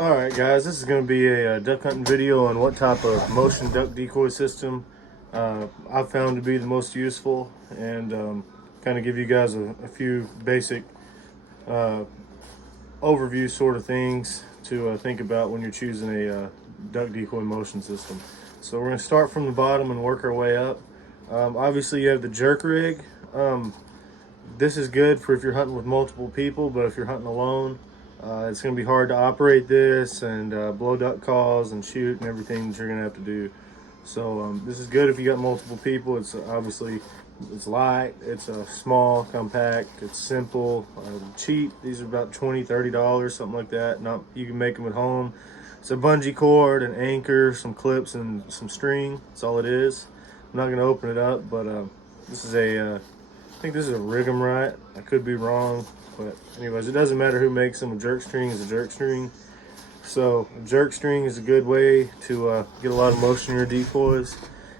Alright guys, this is going to be a duck hunting video on what type of motion duck decoy system I've found to be the most useful, and kind of give you guys a few basic overview sort of things to think about when you're choosing a duck decoy motion system. So we're going to start from the bottom and work our way up. Obviously you have the jerk rig. This is good for if you're hunting with multiple people, but if you're hunting alone, it's going to be hard to operate this and blow duck calls and shoot and everything that you're going to have to do. So this is good if you got multiple people. It's obviously, it's light, it's small, compact, it's simple, cheap. These are about $20–$30, something like that. Not, you can make them at home. It's a bungee cord, an anchor, some clips, and some string. That's all it is. I'm not going to open it up, but this is I think this is a Rig'em right. I could be wrong. But anyways, it doesn't matter who makes them. A jerk string is a jerk string. So a jerk string is a good way to get a lot of motion in your decoys.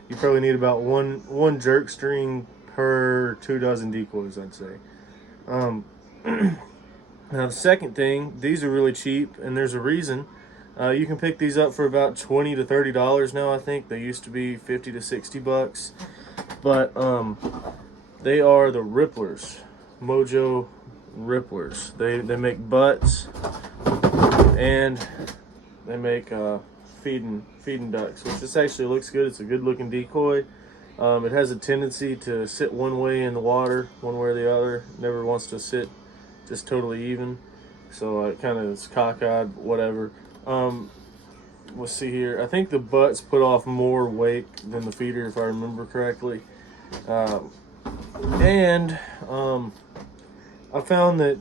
You probably need about one jerk string per 2 dozen decoys, I'd say. Now the second thing, these are really cheap, and there's a reason. You can pick these up for about $20–$30 now. I think they used to be $50–$60, but they are the Ripplers, Mojo Ripplers. They make butts and they make feeding ducks, which this actually looks good. It's a good looking decoy. It has a tendency to sit one way in the water, one way or the other. It never wants to sit just totally even, so it kind of is cockeyed, whatever. Let's see here. I think the butts put off more weight than the feeder, if I remember correctly. I found that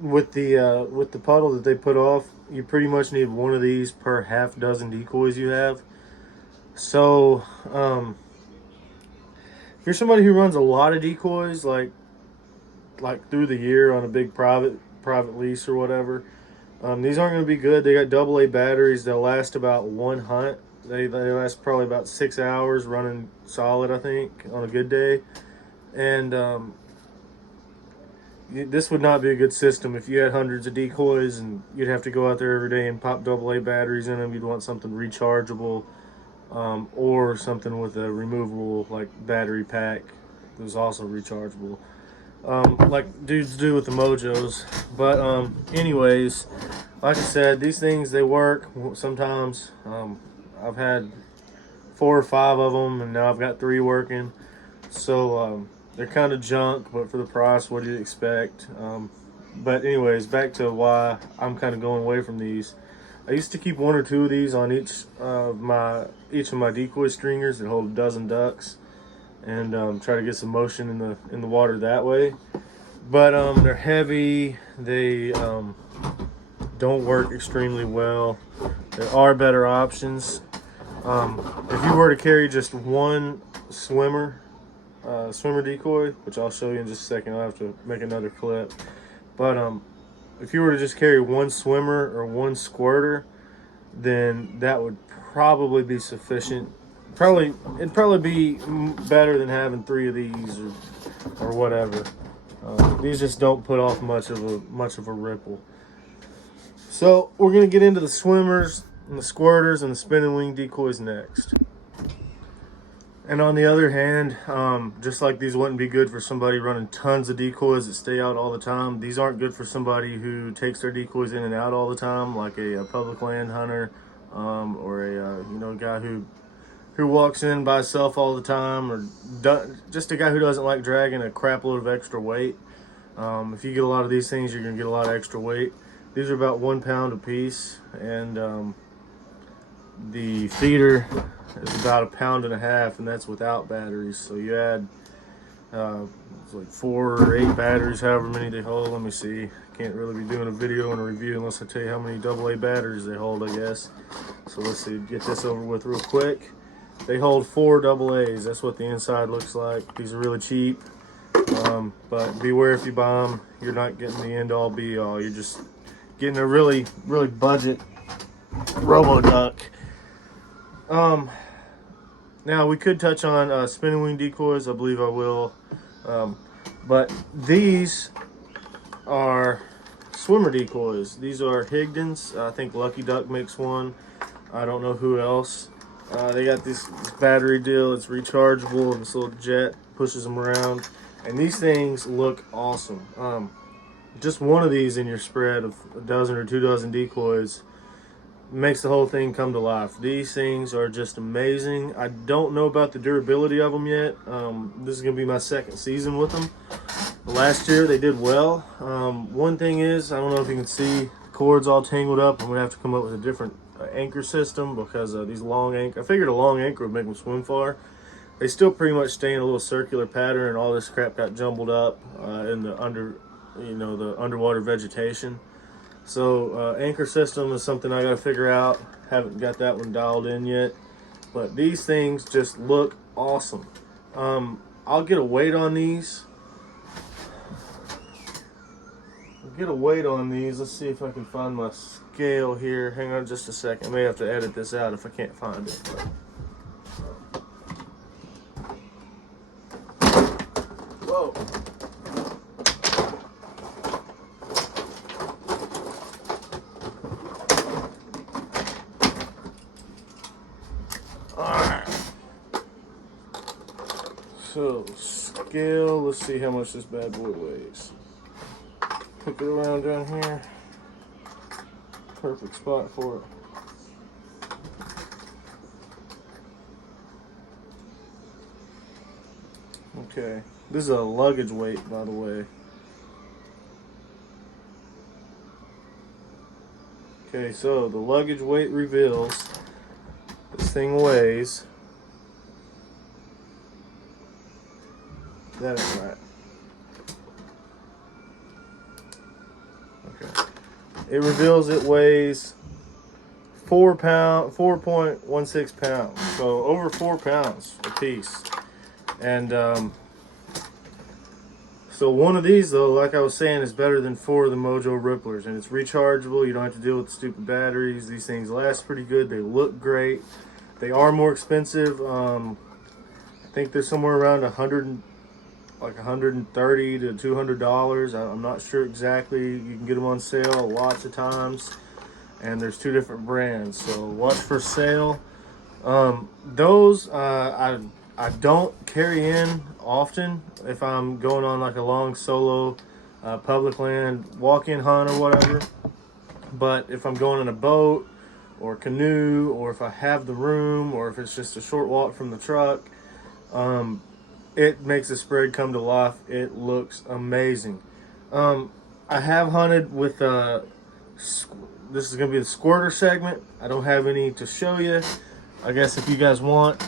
with the puddle that they put off, you pretty much need one of these per half dozen decoys you have. So if you're somebody who runs a lot of decoys, like through the year on a big private lease or whatever, these aren't going to be good. They got AA batteries. They'll last about one hunt. They last probably about 6 hours running solid, I think, on a good day. And this would not be a good system if you had hundreds of decoys and you'd have to go out there every day and pop AA batteries in them. You'd want something rechargeable, or something with a removable like battery pack that was also rechargeable, like dudes do with the Mojos. But anyways, like I said, these things, they work sometimes. I've had 4 or 5 of them, and now I've got 3 working. So they're kind of junk, but for the price, what do you expect? But anyways, back to why I'm kind of going away from these. I used to keep 1 or 2 of these on each of my decoy stringers that hold a dozen ducks, and try to get some motion in the water that way. But they're heavy. They don't work extremely well. There are better options. If you were to carry just one swimmer decoy, which I'll show you in just a second, I'll have to make another clip. But if you were to just carry one swimmer or one squirter, then that would probably be sufficient. It'd probably be better than having 3 of these or whatever. These just don't put off much of a ripple. So we're gonna get into the swimmers and the squirters and the spinning wing decoys next. And on the other hand, just like these wouldn't be good for somebody running tons of decoys that stay out all the time, these aren't good for somebody who takes their decoys in and out all the time, like a public land hunter, or a guy who walks in by himself all the time, or just a guy who doesn't like dragging a crap load of extra weight. If you get a lot of these things, you're gonna get a lot of extra weight. These are about 1 pound a piece, and the feeder is about 1.5 pounds, and that's without batteries. So you add it's like 4 or 8 batteries, however many they hold. Let me see. Can't really be doing a video and a review unless I tell you how many AA batteries they hold, I guess. So let's see, get this over with real quick. They hold 4 AA's. That's what the inside looks like. These are really cheap, but beware if you buy them. You're not getting the end all be all. You're just getting a really budget robo duck. Now we could touch on spinning wing decoys. I believe I will. But these are swimmer decoys. These are Higdon's. I think Lucky Duck makes one. I don't know who else. They got this battery deal. It's rechargeable, and this little jet pushes them around. And these things look awesome. Just one of these in your spread of a dozen or 2 dozen decoys makes the whole thing come to life. These things are just amazing. I don't know about the durability of them yet. This is going to be my second season with them. Last year they did well. One thing is, I don't know if you can see the cords all tangled up. I'm going to have to come up with a different anchor system because these long anchor, I figured a long anchor would make them swim far. They still pretty much stay in a little circular pattern, and all this crap got jumbled up in the the underwater vegetation. So anchor system is something I got to figure out. Haven't got that one dialed in yet, but these things just look awesome. I'll get a weight on these. Let's see if I can find my scale here. Hang on just a second. I may have to edit this out if I can't find it. Whoa. Alright. So, scale. Let's see how much this bad boy weighs. Hook it around down here. Perfect spot for it. Okay, this is a luggage weight, by the way. Okay, so the luggage weight reveals this thing weighs. That ain't right. Okay. It reveals it weighs 4.16 pounds. So over 4 pounds a piece. And so one of these, though, like I was saying, is better than 4 of the Mojo Ripplers, and it's rechargeable. You don't have to deal with the stupid batteries. These things last pretty good. They look great. They are more expensive. I think they're somewhere around $130 to $200. I'm not sure exactly. You can get them on sale lots of times, and there's 2 different brands. So watch for sale. Those I don't carry in often if I'm going on like a long solo public land walk-in hunt or whatever. But if I'm going in a boat or canoe, or if I have the room, or if it's just a short walk from the truck, it makes the spread come to life. It looks amazing. I have hunted with this is going to be the squirter segment. I don't have any to show you. I guess if you guys want,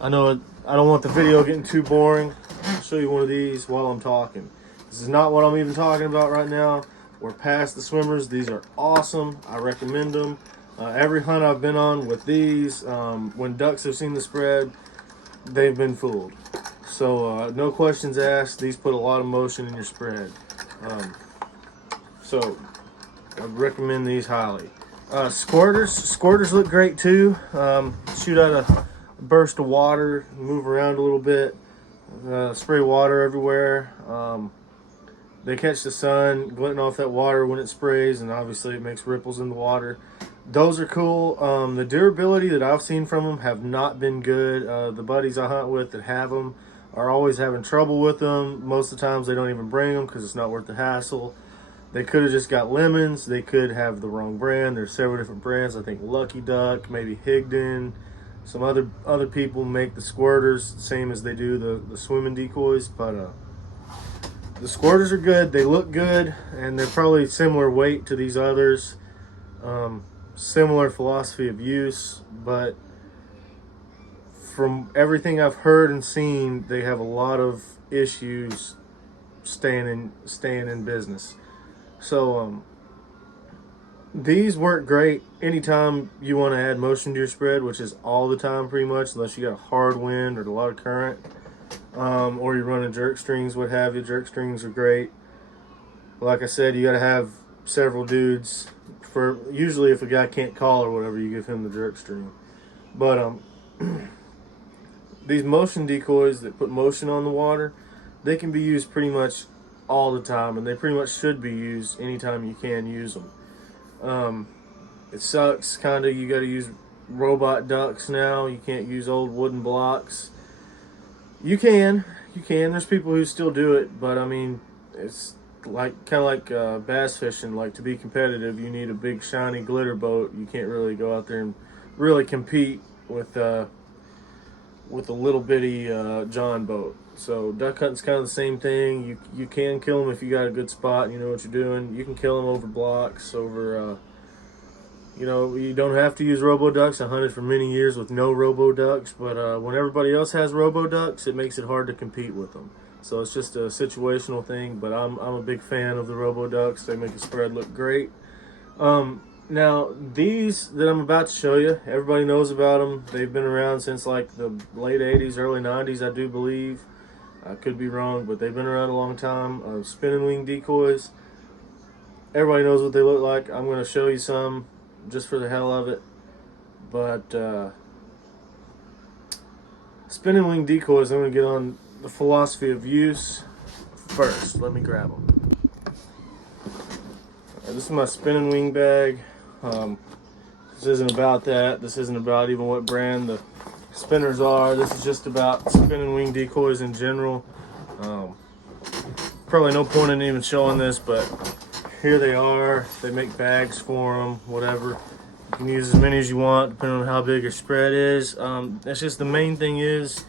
I know I don't want the video getting too boring. I'll show you one of these while I'm talking. This is not what I'm even talking about right now. We're past the swimmers. These are awesome. I recommend them. Every hunt I've been on with these, when ducks have seen the spread, they've been fooled. So no questions asked. These put a lot of motion in your spread. So I recommend these highly. Squirters look great too. Shoot out a burst of water, move around a little bit, spray water everywhere. They catch the sun glinting off that water when it sprays, and obviously it makes ripples in the water. Those are cool. The durability that I've seen from them have not been good. The buddies I hunt with that have them are always having trouble with them. Most of the times they don't even bring them because it's not worth the hassle. They could have just got lemons. They could have the wrong brand. There's several different brands. I think Lucky Duck, maybe Higdon. Some other people make the squirters same as they do the swimming decoys, but the squirters are good. They look good, and they're probably similar weight to these others. Similar philosophy of use, but from everything I've heard and seen, they have a lot of issues staying in business. So these work great anytime you want to add motion to your spread, which is all the time pretty much, unless you got a hard wind or a lot of current, or you're running jerk strings, what have you. Jerk strings are great. Like I said, you got to have several dudes. For usually if a guy can't call or whatever, you give him the jerk string. But these motion decoys that put motion on the water, they can be used pretty much all the time, and they pretty much should be used anytime you can use them. It sucks, kind of. You got to use robot ducks now. You can't use old wooden blocks. You can. There's people who still do it, but I mean, it's like kind of like bass fishing. Like, to be competitive, you need a big shiny glitter boat. You can't really go out there and really compete with a little bitty John boat. So duck hunting's kind of the same thing. You can kill them if you got a good spot and you know what you're doing. You can kill them over blocks, over you know, you don't have to use robo ducks. I hunted for many years with no robo ducks, but when everybody else has robo ducks, it makes it hard to compete with them. So it's just a situational thing, but I'm a big fan of the robo ducks. They make the spread look great. Now, these that I'm about to show you, everybody knows about them. They've been around since like the late 80s, early 90s, I do believe. I could be wrong, but they've been around a long time. Spinning wing decoys. Everybody knows what they look like. I'm going to show you some just for the hell of it. But spinning wing decoys, I'm going to get on the philosophy of use first. Let me grab them. This is my spinning wing bag. This isn't about that. This isn't about even what brand the spinners are. This is just about spinning wing decoys in general. Probably no point in even showing this, but here they are. They make bags for them, whatever. You can use as many as you want, depending on how big your spread is. That's just the main thing is,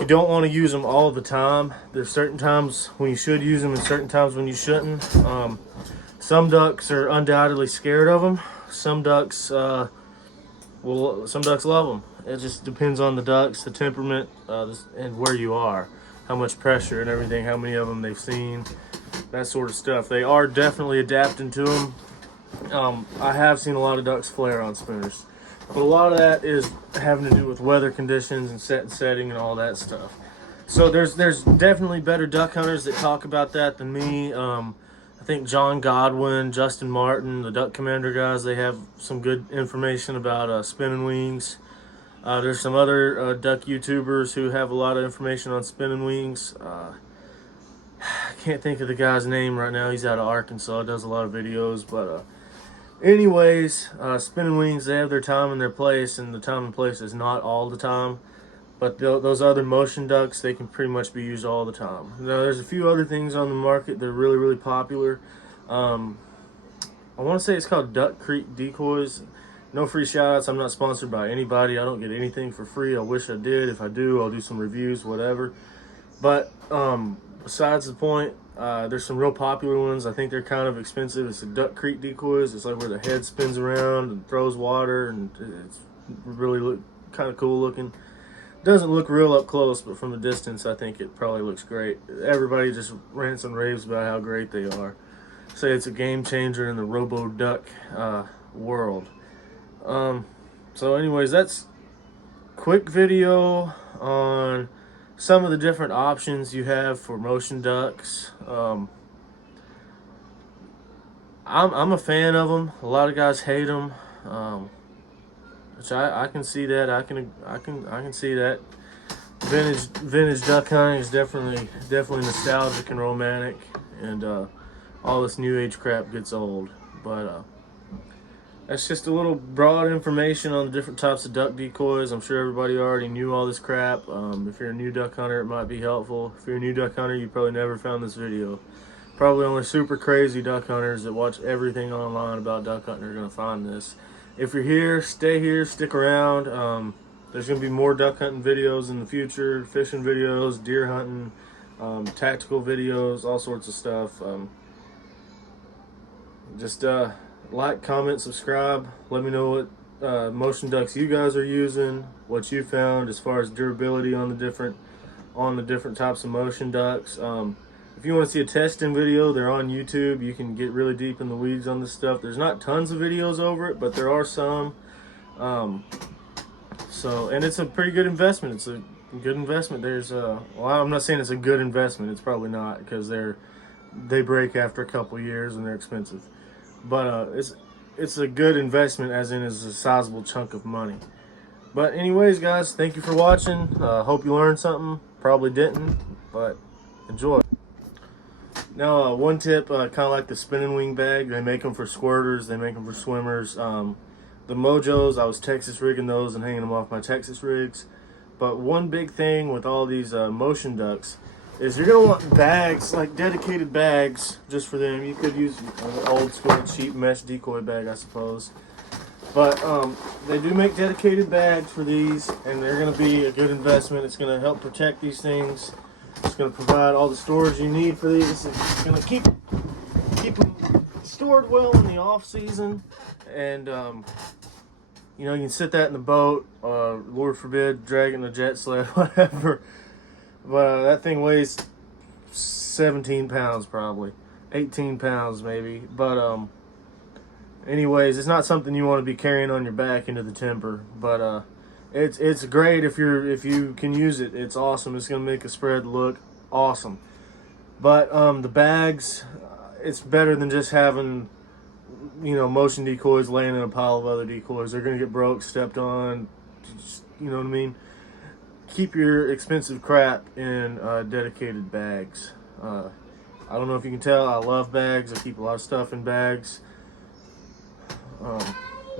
you don't want to use them all the time. There's certain times when you should use them and certain times when you shouldn't. Some ducks are undoubtedly scared of them. Some ducks love them. It just depends on the ducks, the temperament, and where you are, how much pressure and everything, how many of them they've seen, that sort of stuff. They are definitely adapting to them. I have seen a lot of ducks flare on spinners, but a lot of that is having to do with weather conditions and setting and all that stuff. So there's definitely better duck hunters that talk about that than me. I think John Godwin, Justin Martin, the Duck Commander guys, they have some good information about spinning wings. There's some other duck YouTubers who have a lot of information on spinning wings. I can't think of the guy's name right now. He's out of Arkansas, does a lot of videos. But anyways, spinning wings, they have their time and their place, and the time and place is not all the time. But those other motion ducks, they can pretty much be used all the time. Now, there's a few other things on the market that are really, really popular. I want to say it's called Duck Creek Decoys. No free shout-outs. I'm not sponsored by anybody. I don't get anything for free. I wish I did. If I do, I'll do some reviews, whatever. But besides the point, there's some real popular ones. I think they're kind of expensive. It's the Duck Creek Decoys. It's like where the head spins around and throws water, and it's really kind of cool looking. Doesn't look real up close, but from a distance, I think it probably looks great. Everybody just rants and raves about how great they are. Say it's a game changer in the robo duck world. So anyways, that's quick video on some of the different options you have for motion ducks. I'm a fan of them. A lot of guys hate them. Which I can see that. I can see that. Vintage duck hunting is definitely nostalgic and romantic, and all this new age crap gets old. But that's just a little broad information on the different types of duck decoys. I'm sure everybody already knew all this crap. If you're a new duck hunter, it might be helpful. If you're a new duck hunter, you probably never found this video. Probably only super crazy duck hunters that watch everything online about duck hunting are going to find this. If you're here, stay here, stick around. There's going to be more duck hunting videos in the future, fishing videos, deer hunting, tactical videos, all sorts of stuff. Just like, comment, subscribe. Let me know what motion ducks you guys are using, what you found as far as durability on the different types of motion ducks. If you want to see a testing video, they're on YouTube. You can get really deep in the weeds on this stuff. There's not tons of videos over it, but there are some. And it's a pretty good investment. It's a good investment. Well, I'm not saying it's a good investment. It's probably not, because they break after a couple years and they're expensive. But it's a good investment, as in it's a sizable chunk of money. But anyways, guys, thank you for watching. Hope you learned something. Probably didn't, but enjoy. Now, one tip, kind of like the spinning wing bag, they make them for squirters, they make them for swimmers. The Mojos, I was Texas rigging those and hanging them off my Texas rigs. But one big thing with all these motion ducks is you're going to want bags, like dedicated bags, just for them. You could use an old school cheap mesh decoy bag, I suppose. But they do make dedicated bags for these, and they're going to be a good investment. It's going to help protect these things. It's going to provide all the storage you need for these. It's going to keep them stored well in the off season, and you know, you can sit that in the boat. Lord forbid, dragging a jet sled, whatever. But that thing weighs 17 pounds, probably 18 pounds, maybe. But anyways, it's not something you want to be carrying on your back into the timber. But it's great if you can use it. It's awesome. It's gonna make a spread look awesome. But the bags, it's better than just having, you know, motion decoys laying in a pile of other decoys. They're gonna get broke, stepped on. You know what I mean? Keep your expensive crap in dedicated bags. I don't know if you can tell, I love bags. I keep a lot of stuff in bags.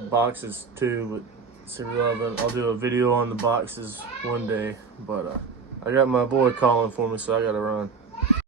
Boxes too, but it's irrelevant. I'll do a video on the boxes one day. But I got my boy calling for me, so I gotta run.